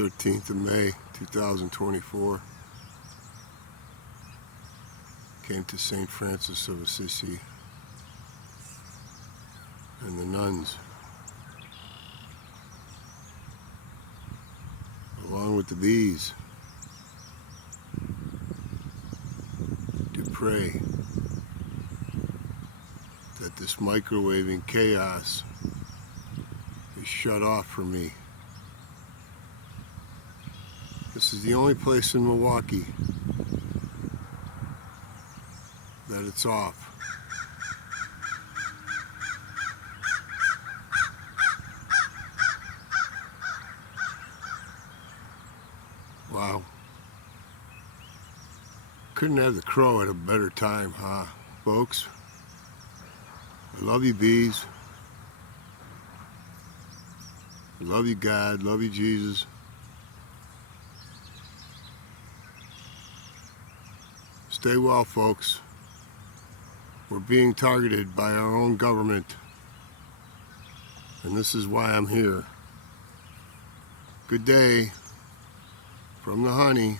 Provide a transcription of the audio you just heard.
13th of May 2024. Came to St. Francis of Assisi and the nuns, along with the bees, to pray that this microwaving chaos is shut off from me. This is the only place in Milwaukee that it's off. Wow. Couldn't have the crow at a better time, huh, folks? I love you, bees. I love you, God. Love you, Jesus. Stay well, folks. We're being targeted by our own government, and this is why I'm here. Good day from the honey.